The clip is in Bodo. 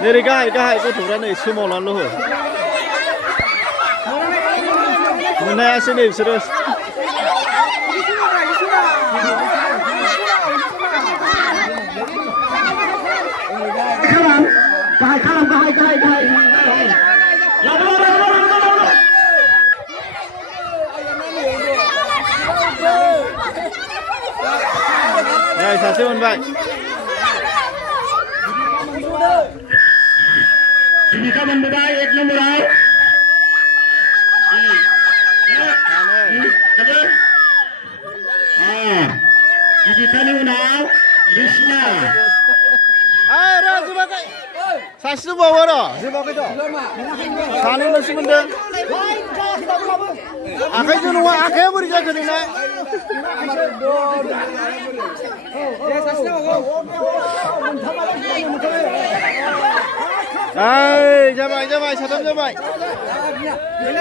내리 가해 도라네 스몰란로 문나야시네 입스러 này 사실 원바이 ini kamu mulai ek nomor ay ini kali unang Krishna 아 라지 바kai 사실 뭐하러 사는 것이면 돼 아kai 주는 와 아kai 버리자 그러나 아이 잡아 사람 잡아